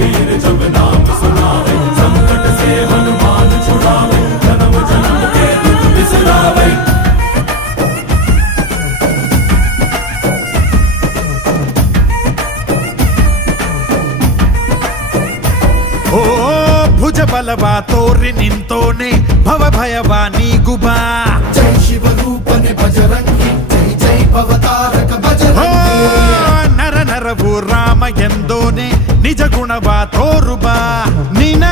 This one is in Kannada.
वीर जब नाम सुनावे संकट से हनुमान छुड़ावे जन्म जन्म के दुख बिसरावे। ಓ ಭುಜ ಬಲವ ತೋರಿ ನಿಂತೋನೆ ಭವ ಭಯವ ನೀಗುಬಾ जय शिव रूपने बजरंगी जय जय भवतारक बजरंगी। ನರ ನರವು ರಾಮ ಎಂದೋನೆ ನಿಜ ಗುಣವ ತೋರುಬಾ ನಿನ